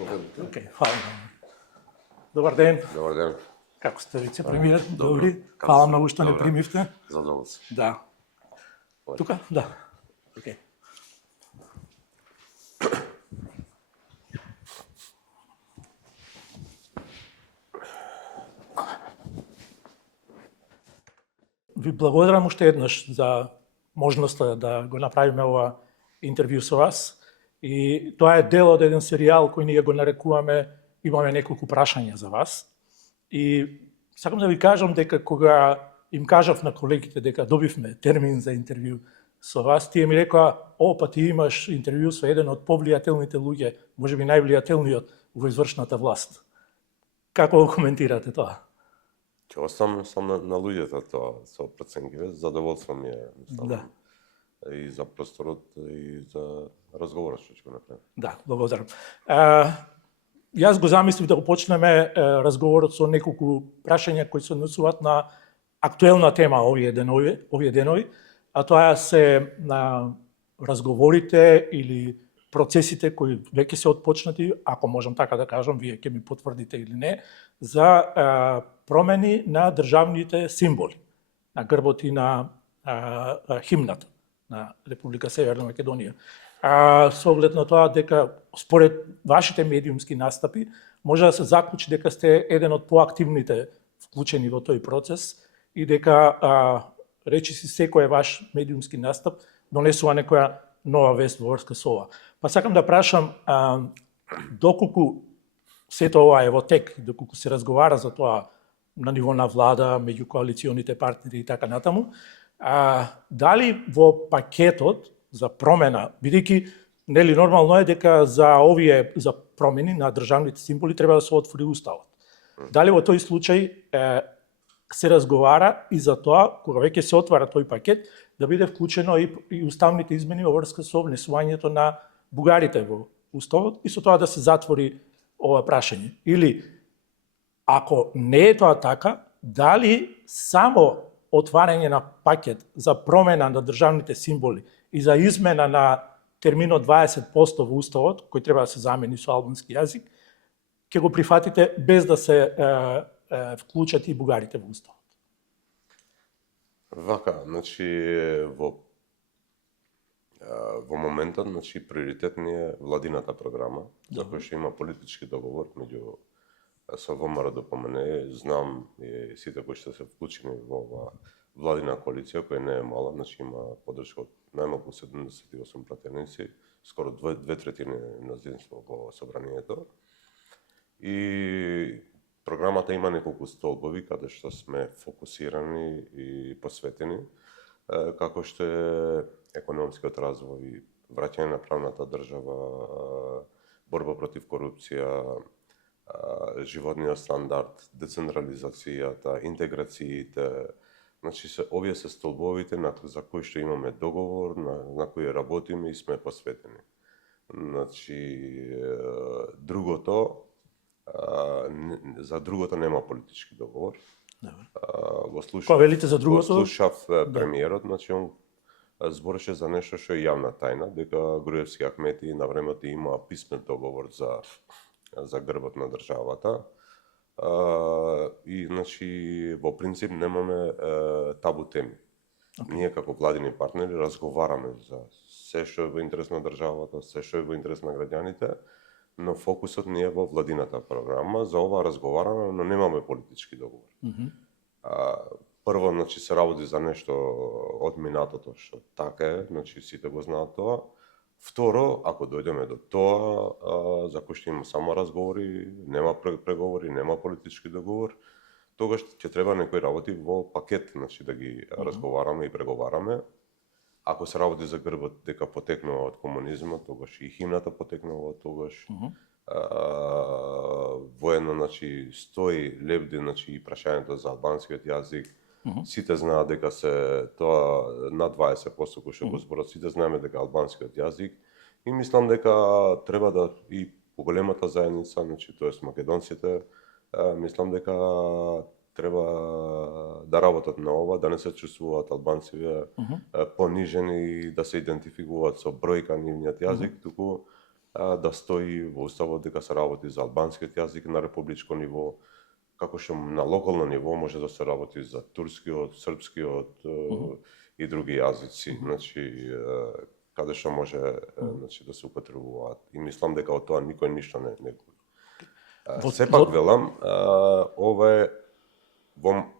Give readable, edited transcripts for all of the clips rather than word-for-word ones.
Поведите. Окей, фала. Добар ден. Добар ден. Како сте, вице-премиер? Добро. Добри. Како Фала сте? многу што не Добро. примивте. Задоволен си. Да. Тука? Да. Окей. Ви благодарам уште еднаш за можноста да го направиме ова интервју со вас. И тоа е дел од еден серијал кој ние го нарекуваме Имаме неколку прашања за вас. И сакам да ви кажам дека кога им кажав на колегите дека добивме термин за интервју со вас, тие ми рекоа: "О, па ти имаш интервју со еден од повлијателните луѓе, можеби највлијателниот во извршната власт." Како го коментирате тоа? Ќе оставам сам на луѓето тоа со проценките. Задоволство ми е, мислам. Да. И за просторот и за разговорот што ќе го направиме. Да, благодарам. Јас го замислив да го почнеме разговорот со неколку прашања кои се однесуваат на актуелна тема овие денови, а тоа се на разговорите или процесите кои веќе се отпочнати, ако можам така да кажам, вие ќе ми потврдите или не, за промени на државните символи, на грбот и на химната на Република Северна Македонија. Со оглед на тоа дека според вашите медиумски настапи може да се заклучи дека сте еден од поактивните вклучени во тој процес и дека речиси секој ваш медиумски настап донесува некоја нова вест во врска со ова. Па сакам да прашам доколку сето ова е во тек, доколку се разговара за тоа на ниво на влада, меѓу коалиционите партнери и така натаму, дали во пакетот за промена, бидејќи нели нормално е дека за промени на државните символи треба да се отвори уставот. Дали во тој случај се разговара и за тоа кога веќе се отвара тој пакет да биде вклучено и уставните измени во врска со внесувањето на бугарите во уставот и со тоа да се затвори ова прашање. Или ако не е тоа така, дали само отварање на пакет за промена на државните символи и за измена на терминот 20% во уставот, кој треба да се замени со албански јазик, ќе го прифатите без да се вклучат и бугарите во уставот? Вака, значи во моментот, значи приоритет ни е владината програма, за која што има политички договор меѓу со ВМРО ДПМН, знам и сите кои што се вклучени во ова владина коалиција, која не е мала, значи има поддршка од најмалку 78 пратеници, скоро 2/3 мнозинство во собранието. И програмата има неколку столбови каде што сме фокусирани и посветени, како што е економскиот развој, враќање на правната држава, борба против корупција, животниот стандард, децентрализацијата, интеграциите. Значи овие се столбовите за кои што имаме договор, на кои работиме и сме посветени. Значи за другото нема политички договор. Го слушав. Кога велите за другото? Го слушав премиерот, значи он збореше за нешто што е јавна тајна, дека Груевски Ахмети на времето има писмен договор за грбот на државата. И значи во принцип немаме табу теми. Ние како владини партнери разговараме за се што е во интерес на државата, се што е во интерес на граѓаните, но фокусот ни е во владината програма. За ова разговараме, но немаме политички договор. Прво, значи, се работи за нешто од минатото, што така е, значи сите го знаат тоа. Второ, ако дојдеме до тоа, за кој што има само разговори, нема преговори, нема политички договор, тогаш ќе треба некои работи во пакет, значи да ги разговараме и преговараме. Ако се работи за грбот дека потекнува од комунизмот, тогаш и химната потекнува од тогаш. Воедно, значи, стои лебди, значи, и прашањето за албанскиот јазик. Сите знаат дека се тоа на 20% кој што го зборат, сите знаеме дека албанскиот јазик и мислам дека треба да и поголемата заедница, значи тоест македонците, мислам дека треба да работат на ова, да не се чувствуваат албанците понижени и да се идентификуваат со бројка нивниот јазик, туку да стои во уставот дека се работи за албанскиот јазик на републичко ниво, како што на локално ниво може да се работи за турскиот, српскиот и други јазици, значи каде што може значи да се употребуваат. И мислам дека од тоа никој ништо не губи. Сепак велам, ова е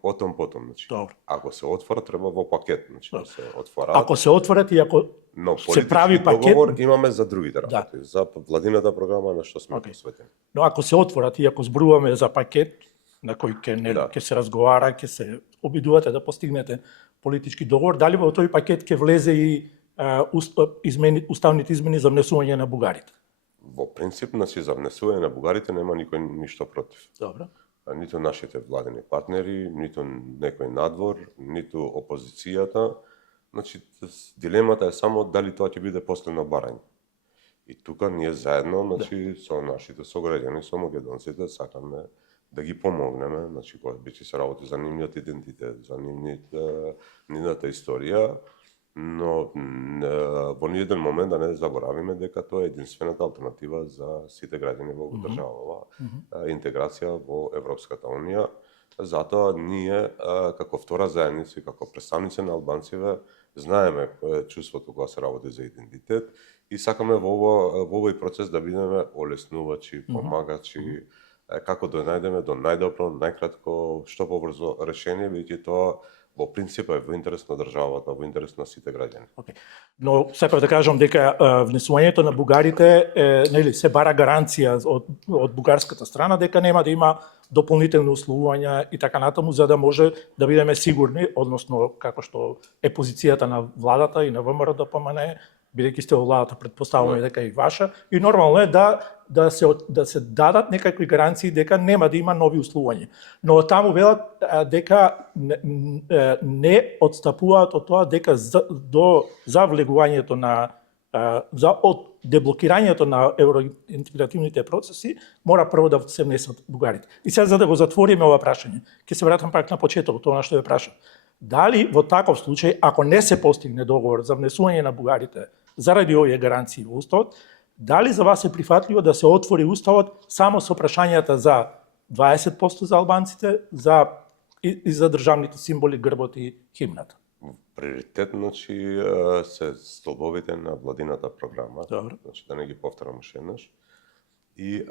о том потом, значи. Добро. Ако се отвора, треба во пакет, значи да се отвора. Ако се отворат и ако Но се прави пакет, договор имаме за другите работи, за владината програма на што сме посветени. Но ако се отворат и ако зборуваме за пакет на кој ќе се разговара, ќе се обидувате да постигнете политички договор, дали во тој пакет ќе влезе и уставните измени за внесување на бугарите? Во принцип, значи за внесување на бугарите нема никој ништо против. Добро. Ниту нашите владени партнери, ниту некој надвор, ниту опозицијата. Значи, дилемата е само дали тоа ќе биде последно барање. И тука ние заедно, значи, со нашите сограѓани, со македонците, сакаме да ги помогнеме, значи, кога биќе се работи за нивниот идентитет, за нивната историја, но во ниеден момент да не заборавиме дека тоа е единствената алтернатива за сите граѓани во државава, интеграција во Европската унија. Затоа ние, како втора заедница и како представници на албанците, знаеме чувството кога се работи за идентитет и сакаме во овој процес да бидеме олеснувачи, помагачи, како да најдеме до најдобро, најкратко, што побрзо решение, бидејќи тоа во принцип е во интерес на државата, во интерес на сите граѓани. Okay. Но сепак да кажам дека внесувањето на бугарите нели се бара гаранција од бугарската страна дека нема да има дополнителни условувања и така натаму за да може да бидеме сигурни, односно како што е позицијата на владата и на ВМРО ДПМН, бидејќи сте во владата, претпоставуваме дека и ваша, и нормално е да се дадат некакви гаранции дека нема да има нови условувања. Но таму велат дека не одстапуваат од тоа дека за влегувањето на од деблокирањето на евроинтегративните процеси мора прво да се внесат бугарите. И сега за да го затвориме ова прашање, ќе се вратам пак на почетокот, тоа што ве прашав. Дали во таков случај, ако не се постигне договор за внесување на бугарите заради овие гаранции во уставот, дали за вас е прифатливо да се отвори уставот само со прашањата за 20% за албанците и за државните символи, грбот и химната? Приоритет, значи, се столбовите на владината програма, Добро. Значи, да не ги повторам уште еднаш. И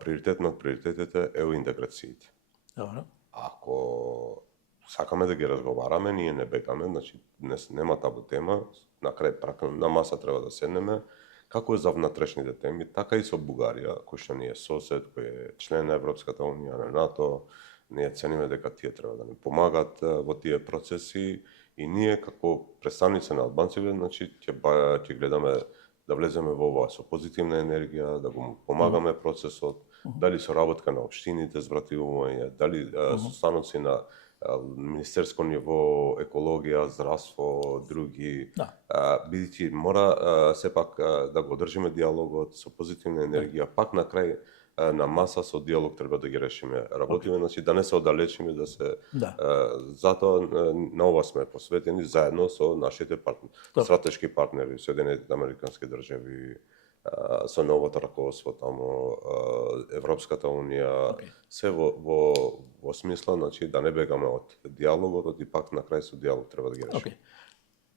приоритет над приоритетите е интеграциите. Добро. Ако сакаме да ги разговараме, ние не бегаме, значи днес нема табу тема, на крај на маса треба да седнеме, како е за внатрешните теми, така и со Бугарија, кој што ни е сосед, кој е член на Европската унија, на НАТО, ние цениме дека тие треба да ни помагат во тие процеси и ние како представници на албанците, значи ќе гледаме да влеземе во ова со позитивна енергија, да го помагаме процесот, дали со работка на општините, звратување, дали со станоци на министерско ниво, екологија, здравство, други, бидејќи мора сепак да го одржиме диалогот со позитивна енергија, пак на крај на маса со диалог треба да ги решиме. Работиме, значи да не се оддалечиме, да се затоа на ова сме посветени заедно со нашите стратешки партнери, Соединетите американски држави, со новото раководство таму, Европската унија, се во смисла, значи да не бегаме од диалогот и пак на крај со диалог треба да ги решиме.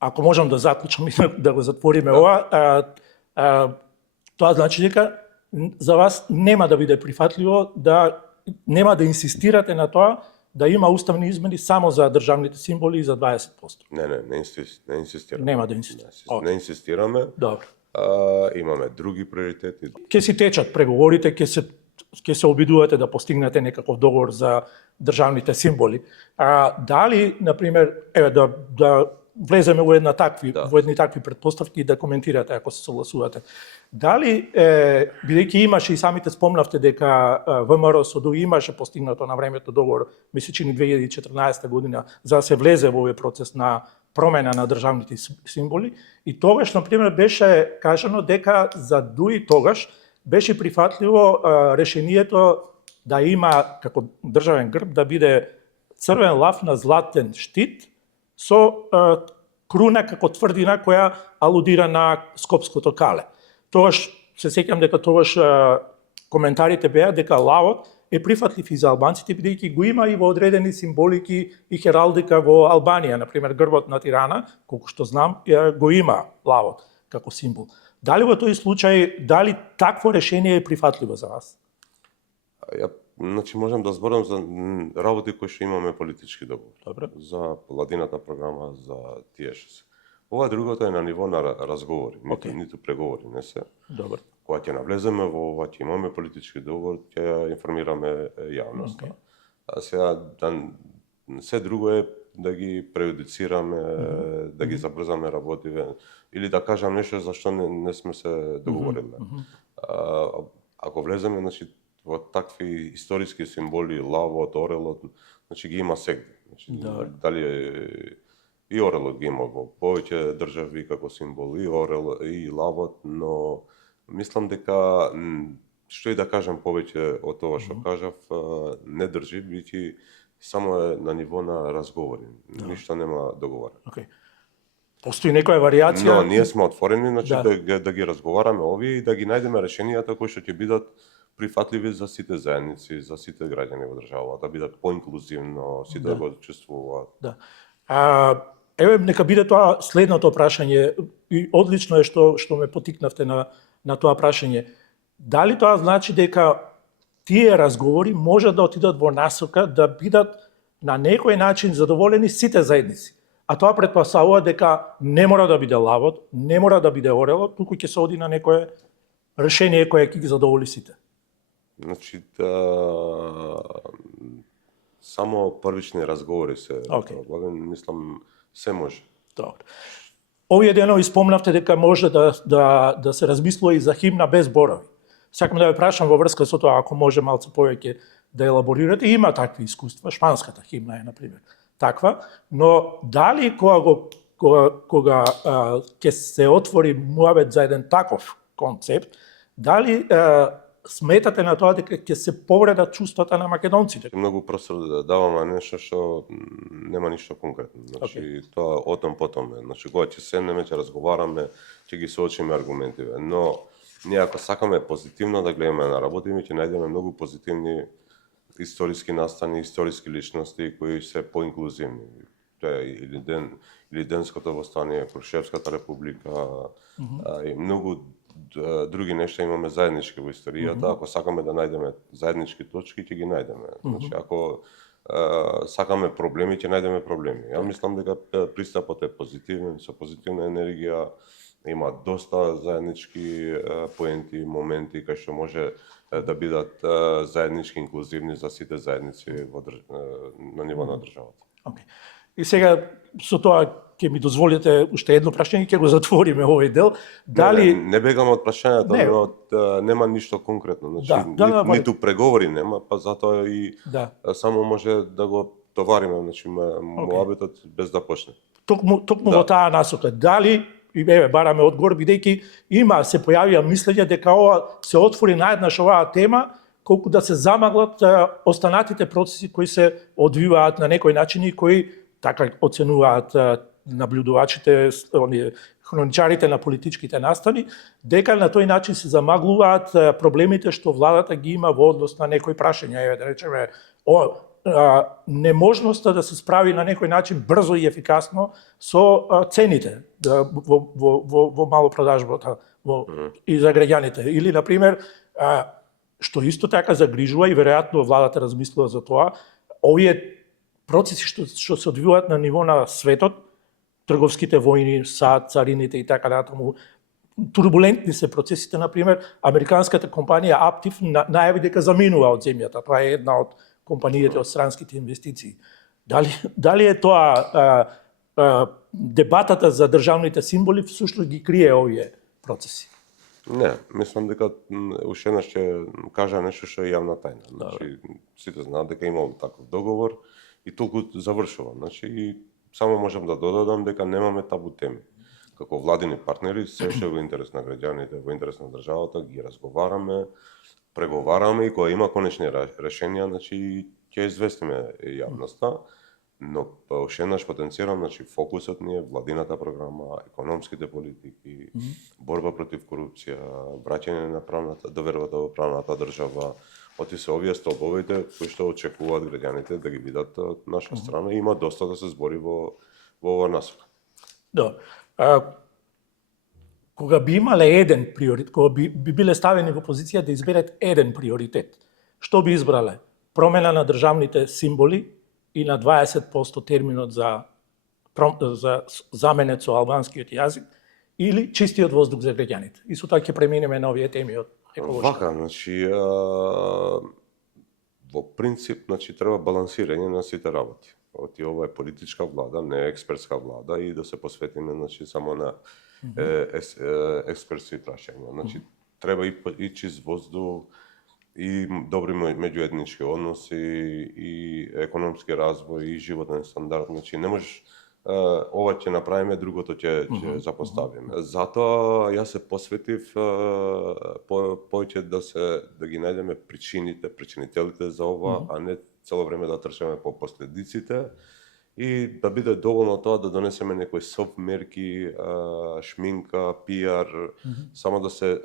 Ако можам да заклучам и да го затвориме ова, тоа значи дека за вас нема да биде прифатливо нема да инсистирате на тоа да има уставни измени само за државните символи и за 20%. Не инсистираме. Нема да инсистираме. Не инсистираме. Добро. Имаме други приоритети. Ќе си течат преговорите, ќе се обидувате да постигнете некаков договор за државните символи. Дали, например, да влеземе во едни такви претпоставки и да коментирате ако се согласувате. Дали, бидејќи имаше и самите спомнавте дека ВМРО СОДУ имаше постигнато на времето договор, мисли че 2014 година, за да се влезе во овој процес на промена на државните символи, и тогаш, например, беше кажано дека за ДУИ тогаш беше прифатливо решението да има како државен грб да биде црвен лав на златен штит со круна како тврдина која алудира на Скопското кале. Тогаш се сеќам дека тогаш коментарите беа дека лавот е прифатлив и за албанците, бидејќи го има и во одредени символики и хералдика во Албанија, например грбот на Тирана, колку што знам, го има лавот како символ. Дали во тој случај, дали такво решение е прифатливо за вас? Значи можам да зборам за работи кои што имаме политички договор. Добро. За Ладината програма, за тие што се. Ова другото е на ниво на разговори, ниту преговори, не се. Добро. Кога ќе навлеземе во ова, ќе имаме политички договор, ќе информираме јавноста. А сега се друго е да ги преюдицираме, да ги забрзаме работиве или да кажам нешто за што не сме се договориле. Ако влеземе, значи, во такви историски символи, лавот, орелот, значи ги има сегде. Значи, дали и орелот ги има во повеќе држави како символ, и орел, и лавот, но мислам дека што и да кажам повеќе од тоа што кажав, не држи, бидејќи само е на ниво на разговори. Ништо нема договорено. Okay. Постои некоја варијација? Но ние сме отворени, значи да ги разговараме овие и да ги најдеме решенијата кои што ќе бидат прифатливи за сите заедници, за сите граѓани во државата, да бидат поинклузивно, сите да го чувствуваат. Да. Еве, нека биде тоа следното прашање, и одлично е што ме потикнавте на тоа прашање. Дали тоа значи дека тие разговори може да отидат во насока да бидат на некој начин задоволени сите заедници? А тоа претпоставува дека не мора да биде лавот, не мора да биде орелот, туку ќе се оди на некое решение кое ќе ги задоволи сите. Значи, само првични разговори се мислам, се може. Добро. Овие денови спомнавте дека може да се размислува и за химна без зборови. Сакам да ве прашам во врска со тоа, ако може малку повеќе да елаборирате, има такви искуства, шпанската химна е, например, таква, но дали кога ќе се отвори муабет за еден таков концепт, дали сметате на тоа дека ќе се повредат чувствата на македонците? Многу простор да даваме нешто што нема ништо конкретно. Значи, тоа отом потом е. Значи, кога ќе седнеме, ќе разговараме, ќе ги соочиме аргументиве. Но ние ако сакаме позитивно да гледаме на работите, ќе најдеме многу позитивни историски настани, историски личности кои се поинклузивни. Тоа е или Денското восстание, Крушевската република, и многу други нешта имаме заеднички во историјата. Ако сакаме да најдеме заеднички точки, ќе ги најдеме. Значи, ако сакаме проблеми, ќе најдеме проблеми. Ја мислам дека пристапот е позитивен, со позитивна енергија, има доста заеднички поенти, моменти кај што може да бидат заеднички инклузивни за сите заедници на ниво на државата. Okay. И сега со тоа ќе ми дозволите уште едно прашање, ќе го затвориме овој дел. Дали не бегаме од прашањето, но нема ништо конкретно, значи ниту преговори нема, па затоа и само може да го товариме, значи муабетот без да почне. Токму во таа насока, дали и бараме одговор, бидејќи се појавија мислење дека ова се отвори наеднаш оваа тема, колку да се замаглат останатите процеси кои се одвиваат на некој начин и кои така оценуваат наблюдувачите, хроничарите на политичките настани, дека на тој начин се замаглуваат проблемите што владата ги има во однос на некои прашања, да речеме, неможноста да се справи на некој начин брзо и ефикасно со цените во малопродажбата и за граѓаните. Или, например, што исто така загрижува и веројатно владата размислува за тоа, овие процеси што се одвиваат на ниво на светот, трговските војни, САД, царините и така натаму, турбулентни се процесите, например, американската компанија Aptiv најави дека заминува од земјата. Тоа е една од компаниите од странските инвестиции. Дали е тоа дебатата за државните символи всушност ги крие овие процеси? Не, мислам дека уште еднаш ќе кажа нешто што е јавна тајна. Значи, сите знаат дека имало таков договор и толку завршува. Значи, и само можам да додадам дека немаме табу теми. Како владини партнери, се уште во интерес на граѓаните, во интерес на државата, ги разговараме, преговараме и кога има конечни решенија, значи ќе известиме јавноста. Но уште еднаш потенцирам, значи фокусот ни е владината програма, економските политики, борба против корупција, враќање на правната довербата во правната држава. Оти се овие столбовите кои што очекуваат граѓаните да ги видат од наша страна и има доста да се збори во оваа насока. Да. Кога би имале еден приоритет, кога би биле ставени во позиција да изберат еден приоритет, што би избрале? Промена на државните символи и на 20% терминот за заменет со албанскиот јазик или чистиот воздух за граѓаните? И со тоа ќе преминеме на овие теми од еколошка. Вака, значи, во принцип, значи, треба балансирање на сите работи. Оти ова е политичка влада, не е експертска влада и да се посветиме, значи, само на експертски прашања. Значи, треба и чист воздух, и добри меѓуетнички односи, и економски развој, и животен стандард. Значи, не можеш ова ќе направиме, другото ќе запоставиме. Затоа јас се посветив повеќе да ги најдеме причинителите за ова, а не цело време да трчаме по последиците и да биде доволно тоа да донесеме некои софт мерки, шминка, пиар, само да се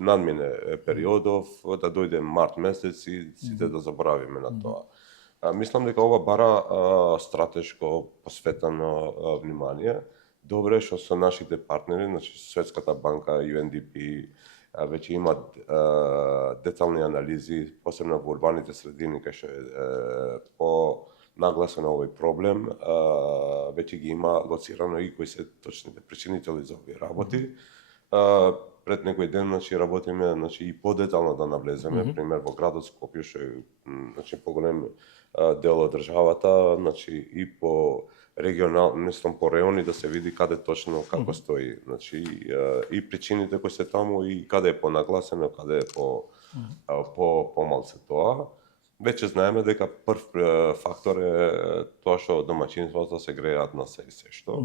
надмине периодов, да дојде март месец и сите да заборавиме на тоа. Мислам дека ова бара стратешко посветено внимание. Добре што со нашите партнери, значи Светската банка, UNDP, веќе имаат детални анализи, посебно во урбаните средини, кај што е по нагласен овој проблем, веќе ги има лоцирано и кои се точните причинители за овие работи. Пред некој ден, значи, работиме, значи, и подетално да навлеземе, пример во градот Скопје, што е, значи, поголем дел од државата, значи, и по мислам по реони да се види каде точно како стои, значи, и причините кои се таму и каде е понагласено, каде е помалце тоа. Веќе знаеме дека прв фактор е тоа што домаќинствата се греат на се и се што.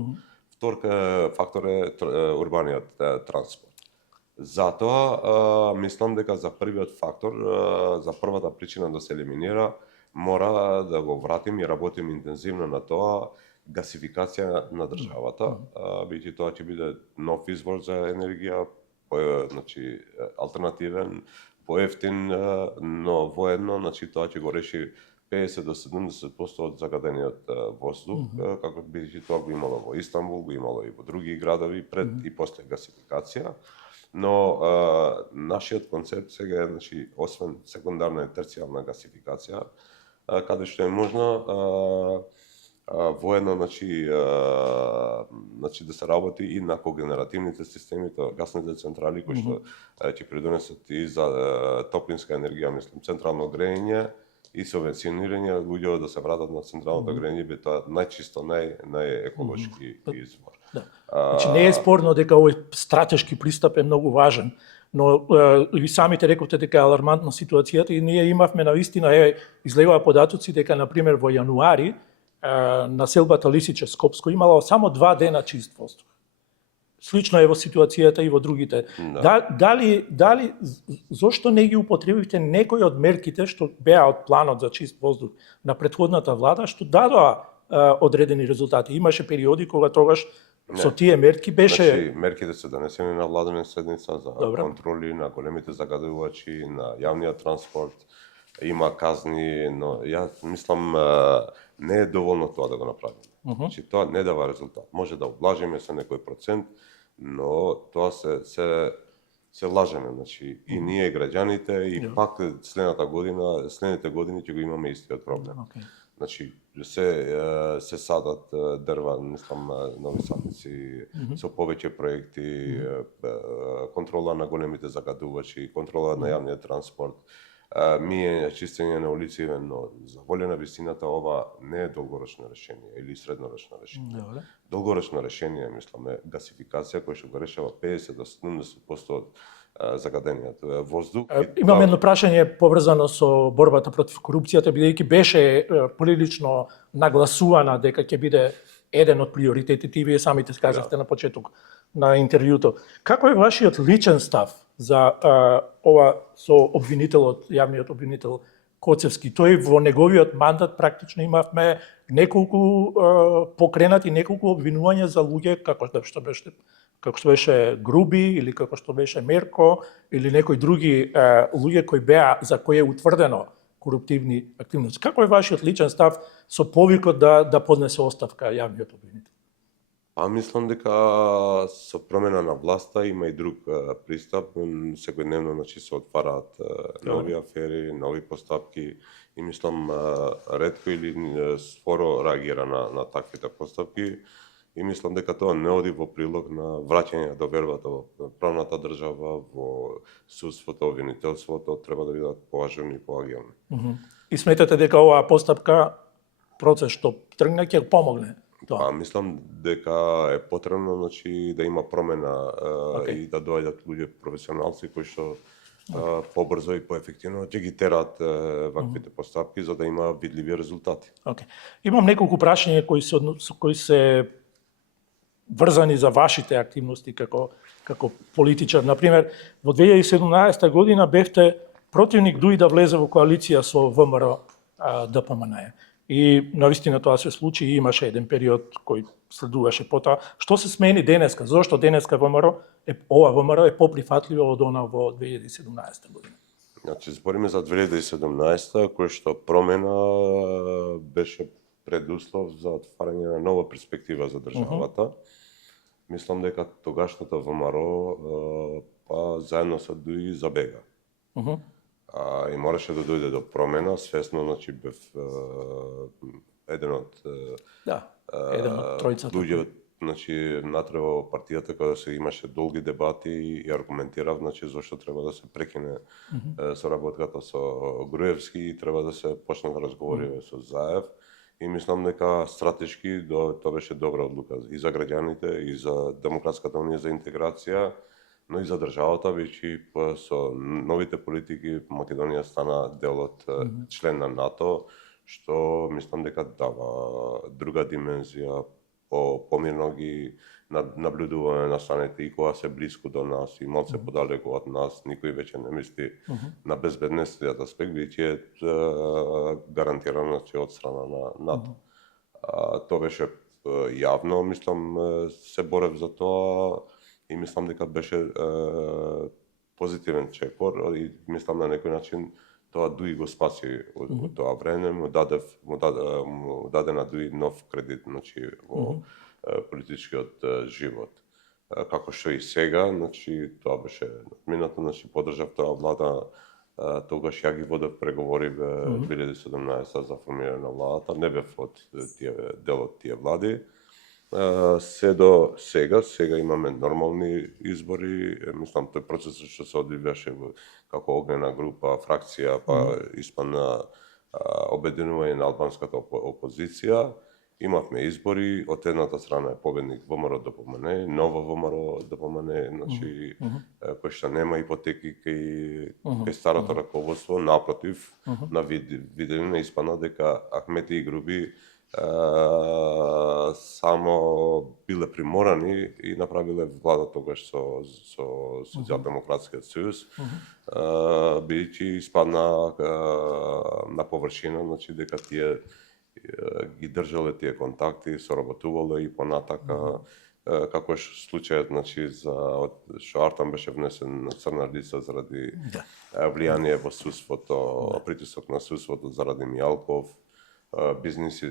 Втор фактор е урбаниот транспорт. Затоа мислам дека за првиот фактор, за првата причина да се елиминира, мора да го вратиме и работиме интензивно на тоа гасификација на државата, бидејќи тоа ќе биде нов извор за енергија, значи алтернативен, поевтин, но воедно, значи тоа ќе го реши 50 до 70% од загадениот воздух, како бидејќи тоа го имало во Истанбул, го имало и во други градови пред и после гасификација. Но нашиот концепт сега е, значи, освен секундарна и терцијална гасификација, каде што е можно воедно, значи да се работи и на когенеративните системи, тоа гасните централи кои што ќе придонесат и за топлинска енергија, мислам, централно грејење и субвенционирање луѓето да се вратат на централното грејење, би тоа најчисто, најеколошки извор. Да. Значи не е спорно дека овој стратешки пристап е многу важен, но и самите рековте дека е алармантна ситуацијата и ние имавме навистина, излегува податоци дека на пример во јануари населбата Лисиче Скопско имала само 2 дена чист воздух. Слично е во ситуацијата и во другите. Дали зошто не ги употребивте некои од мерките што беа од планот за чист воздух на претходната влада, што дадоа одредени резултати? Имаше периоди кога тогаш со тие мерки беше... Значи, мерките се донесени на владена седница за контроли на големите загадувачи, на јавниот транспорт, има казни, но јас мислам не е доволно тоа да го направиме. Значи, тоа не дава резултат. Може да облажиме со некој процент, но тоа се лажеме, значи, и ние граѓаните, и пак следните години ќе го имаме истиот проблем. Значи, се садат дрва, мислам, нови садници, со повеќе проекти, контрола на големите загадувачи, контрола на јавниот транспорт, миење, чистење на улици, но за волја на вистината ова не е долгорочно решение или среднорочно решение. Долгорочно решение, мислам, е гасификација која што го решава 50 до 70% од загадениот воздух. Имам едно прашање поврзано со борбата против корупцијата, бидејќи беше прилично нагласувана дека ќе биде еден од приоритетите и вие самите сказавте на почеток на интервјуто. Како е вашиот личен став за ова со обвинителот, јавниот обвинител Коцевски. Тој во неговиот мандат практично имавме неколку покренати неколку обвинувања за луѓе како што беше Груби или како што беше Мерко или некои други луѓе кои беа за кои е утврдено коруптивни активности. Како е вашиот личен став со повикот да поднесе оставка јавниот обвинител? Мислам дека со промена на власта има и друг пристап. Секојдневно се отвараат нови афери, нови постапки и мислам ретко или споро реагира на таквите постапки. И мислам дека тоа не оди во прилог на враќање довербата во правната држава, во судството, обвинителството, треба да бидат поважени и поагилни. И сметате дека оваа постапка, процес што тргна, ќе помогне? Мислам дека е потребно да има промена и да доаѓат луѓе професионалци кои што побрзо и поефективно ќе ги тераат ваквите постапки за да има видливи резултати. Имам неколку прашања кои се врзани за вашите активности како политичар. Например, во 2017 година бевте противник дуи да влезе во коалиција со ВМРО ДПМН. И навистина тоа се случи и имаше еден период кој следуваше потоа. Што се смени денеска? Зошто денеска ова ВМРО е поприфатлива од она во 2017 година? Збориме за 2017 кој што промена беше предуслов за отварање на нова перспектива за државата. Мислам дека тогашното ВМРО заедно со ДУИ забега. И мораше да дојде до промена, свесно, бев еден од тројцата луѓе, натре во партијата кога се имаше долги дебати и аргументирав, зашто треба да се прекине соработката со Груевски и треба да се почнат разговори со Заев. И мислам дека стратешки тоа беше добра одлука и за граѓаните, и за Демократската унија за интеграција, но и за државата, веќе со новите политики Македонија стана дел од член на НАТО, што мислам дека дава друга димензија, помирно ги наблюдуваме на страните и кога се блиску до нас и малце подалеку од нас, никој веќе не мисли на безбедносниот аспект, веќе гарантирано од страна на НАТО. Тоа беше јавно, мислам, се борев за тоа и мислам дека беше позитивен чекор и мислам на некој начин тоа ДУИ го спаси од тоа време, му даде на ДУИ нов кредит во политичкиот живот. Како што и сега, тоа беше надминато, поддржав тоа влада, тогаш ја ги водев преговори во 2017 за формирање на владата, не бев дел од тие влади. Се до сега имаме нормални избори, мислам тој процес што се одвиваше како огнена група, фракција, испадна обединување на албанската опозиција. Имавме избори, од едната страна е победник ВМРО ДПМН, нова ВМРО ДПМН, кој што нема ипотеки кај старото раководство, напротив, на виделина испадна дека Ахмети и Груби само биле приморани и направиле влада тогаш со Социјалдемократскиот сојуз, бидејќи испадна на површина, дека тие ги држале тие контакти, соработувале и понатака, како случајот што Артан беше внесен на црна листа заради влијание во судството, притисок на судството заради Мијалков, бизниси,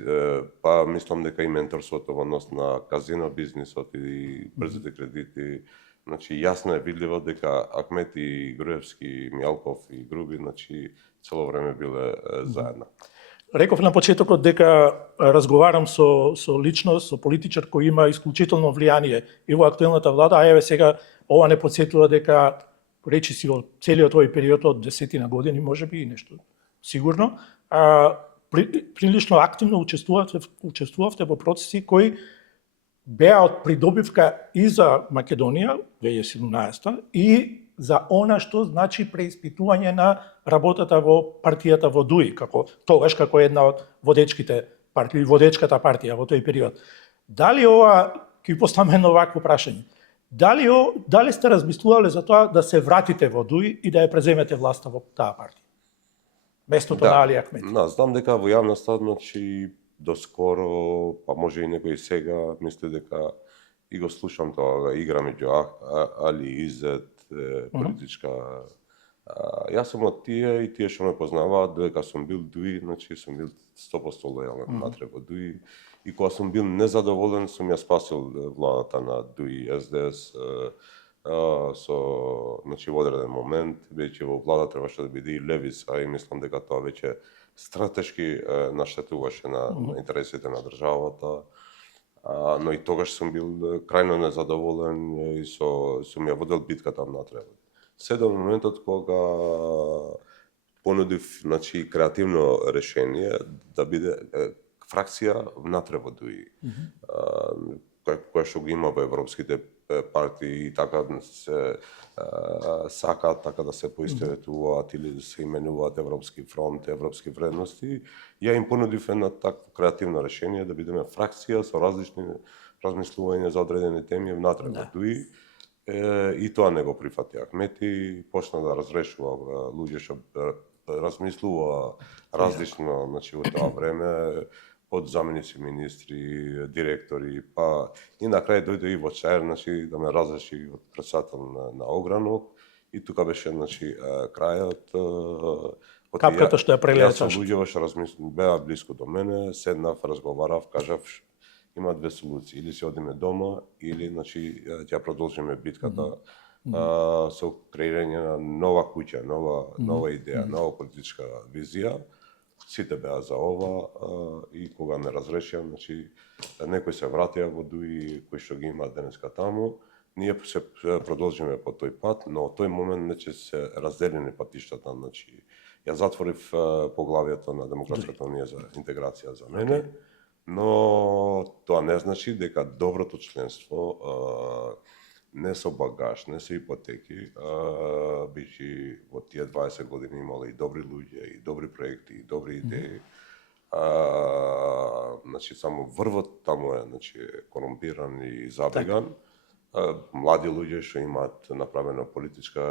мислам дека и менторството во однос на казино бизнисот и брзите кредити, јасно е видливо дека Ахмети, Груевски, Мијалков и Груби, цело време биле заедно. Реков на почетокот дека разговарам со личност, со политичар кој има исклучително влијание и во актуелната влада, а еве сега ова не подсетува дека речиси во целиот овој период од 10 години, можеби и нешто сигурно, прилично активно учествувавте во процеси кои беа од придобивка и за Македонија 2017 и за она што значи преиспитување на работата во партијата во ДУИ, тогаш како една од водечките партии, водечката партија во тој период. Дали ова, ќе поставам едно вакво прашање, дали сте размислувале за тоа да се вратите во ДУИ и да ја преземете власта во таа партија? местото на Али Ахмети. Знам дека во јавноста, значи, доскоро, па може и некој сега, мисли дека и го слушам тоа, игра меѓу Али и Изет, политичка. Јас сум од тие и тие што ме познаваат, дека сум бил дуи, значи сум бил 100% лојален натре во дуи. И кога сум бил незадоволен, сум ја спасил владата на дуи СДС, значи во одреден момент, веќе во влада требаше да биде и Левица и мислам дека тоа веќе стратешки наштетуваше на интересите на државата. Но и тогаш сум бил крајно незадоволен и сум ја водел битката натре. Се до моментот кога понудив, значи, креативно решение да биде фракција внатре во дуи, која што го има во европските партии и така се сакаат така да се поистоветуваат или да се именуваат Европски фронт, европски вредности, ја им понудив една такво креативно решение да бидеме фракција со различни размислувања за одредени теми внатре во дуи. И тоа не го прифати Ахмети, почна да разрешува луѓе што размислува различно, значи во тоа време, од заменици министри, директори, па и на крај дојде Иво Чаер, значи да ме разреши од председател на Огранок и тука беше, значи, крајот. Капката што ја прелеа чашата. Јас со луѓе што беа блиску до мене, седнав, разговарав, кажав има две солуции, или се одиме дома, или, значи, ќе продолжиме битката со креирање на нова куќа, нова идеја, нова политичка визија. Сите беа за ова и кога не разрешија, значи, некои се вратија во дуи кои што ги имаат денеска таму. Ние се продолжиме по тој пат, но во тој момент нече се разделени патиштата, значи, ја затворив поглавието на Демократската унија за интеграција за мене. Но тоа не значи дека доброто членство не со багаж, не со ипотеки, бидејќи во тие 20 години имало и добри луѓе, и добри проекти, и добри идеи. Значи само врвот таму е, значи, корумпиран и забриган. Млади луѓе што имаат направено политичка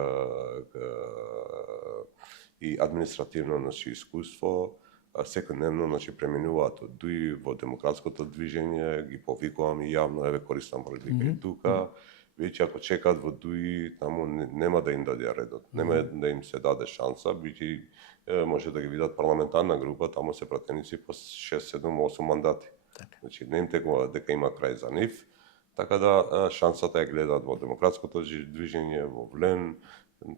и административно, значи, искуство, секојдневно, значи, преминуваат од дуи во демократското движење, ги повикувам и јавно, еве користам прилика и тука. Веќе ако чекаат во дуи, таму нема да им даде редот, нема да им се даде шанса, бидејќи може да ги видат парламентарна група, таму се пратеници по 6, 7, 8 мандати. Значи не им текува дека има крај за нив, така да шансата ја гледаат во демократското движење, во Влен,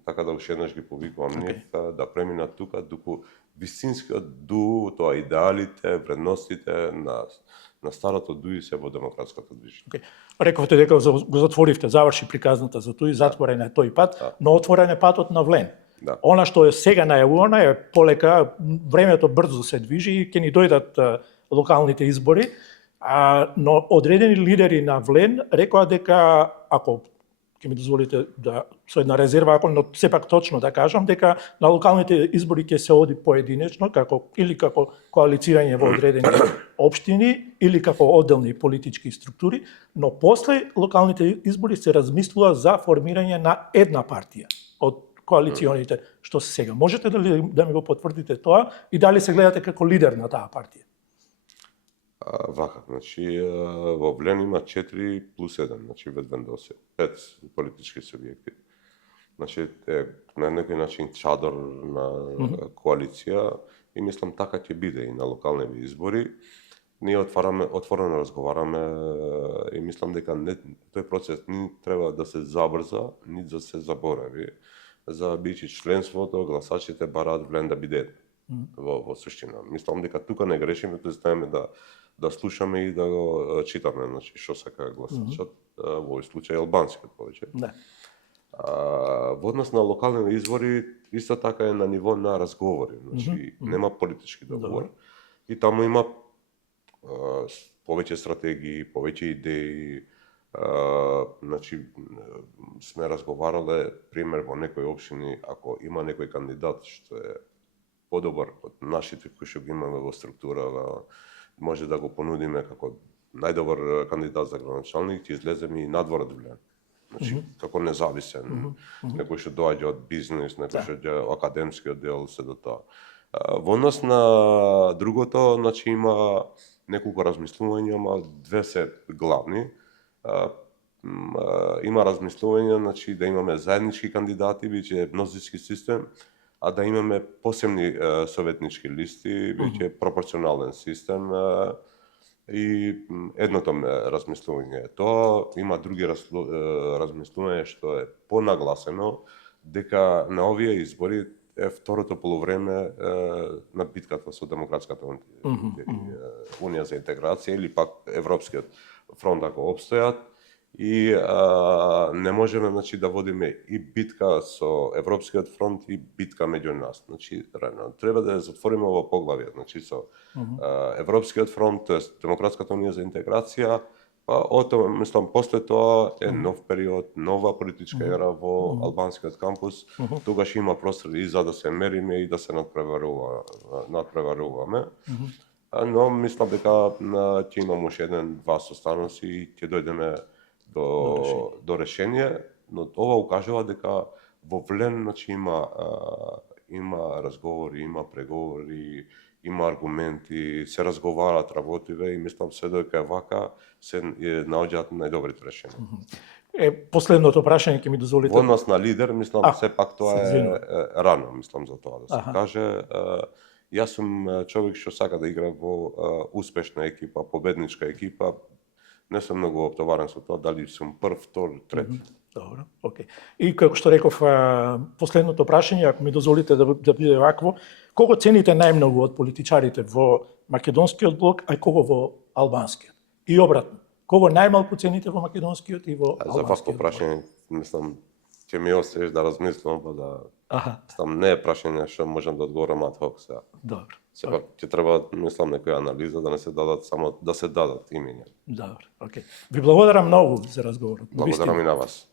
така да уште еднаш ги повикувам нив да преминат тука, дуку вистинскиот дух, тоа идеалите, вредностите на старото дуи се во демократското движење. Рековте дека го затворивте, заврши приказната за тој, затворен е тој пат, но отворен е патот на Влен. Она што е сега најавувано е полека, времето брзо се движи и ќе ни дојдат локалните избори, но одредени лидери на Влен рекоа дека, ако ќе ми дозволите да со една резерва, но сепак точно да кажам, дека на локалните избори ќе се оди поединечно, или како коалицирање во одредени општини, или како одделни политички структури, но после локалните избори се размислува за формирање на една партија од коалиционите што се сега. Можете да ми го потврдите тоа и дали се гледате како лидер на таа партија? Вака, значи, во Влен има 4 плюс 1, значи ведвен до 5 политички субјекти. Значи, на некој начин чадор на коалиција и мислам така ќе биде и на локалните избори. Ние отворено разговараме и мислам дека тој процес не треба да се забрза, ни да се заборави, за бидејќи членството, гласачите бараат Влен да биде во суштина. Мислам дека тука не грешиме, тоа знаеме да слушаме и да го читаме, значи што сака гласачот, во овој случај албанскиот повеќе. Во однос на локални избори исто така е на ниво на разговори, значи нема политички договор. И таму има повеќе стратегии, повеќе идеи. Значи сме разговарале пример во некои општини, ако има некој кандидат што е подобар од нашите кои што ги имаме во структура, може да го понудиме како најдобар кандидат за градоначалник, ќе излеземе и надвор од Влен. Значи, како независен, некој што доаѓа од бизнес, некој што доаѓа од академскиот дел, се до тоа. Во однос на другото, значи има неколку размислувања, ама две се главни. Има размислување, значи да имаме заеднички кандидати, веќе е мнозински систем, а да имаме посебни советнички листи, веќе е пропорционален систем. И едното размислување е тоа, има други размислување што е понагласено дека на овие избори е второто полувреме на битката со Демократската унија за интеграција или пак Европскиот фронт ако обстојат и не можеме значи да водиме и битка со Европскиот фронт и битка меѓу нас. Значи треба да затвориме ова поглавје, значи со Европскиот фронт, тоест Демократската унија за интеграција. Ото, мислам, после тоа е нов период, нова политичка ера во албанскиот кампус. Тогаш има простор и за да се мериме и да се надпреваруваме. Но мислам дека ќе имаме уште еден-два состаноци и ќе дојдеме до решение. Но ова укажува дека во Влен значи има разговори, има преговори, има аргументи, се разговарат, работиве и мислам се дека е вака се наоѓаат најдобрите решенија. Последното прашање ќе ми дозволите. Во однос на лидер, мислам сепак тоа е рано, мислам за тоа да се каже. Јас сум човек што сака да игра во успешна екипа, победничка екипа. Не сум многу оптоварен со тоа дали сум прв, втор, трети. Добро, окей. И како што реков, последното прашање, ако ми дозволите да биде вакво, кого цените најмногу од политичарите во македонскиот блок, а кого во албанскиот? И обратно, кого најмалку цените во македонскиот и во албанскиот? За вакво прашање, мислам, ќе ми оставиш да размислам, па да... Мислам, не е прашање што можам да одговорам ad hoc сега. Добро. Сепак ќе треба, мислам, некоја анализа да не се дадат само да се дадат имиња. Добро, окей. Ви благодарам многу за разговорот. Благодарам и на вас.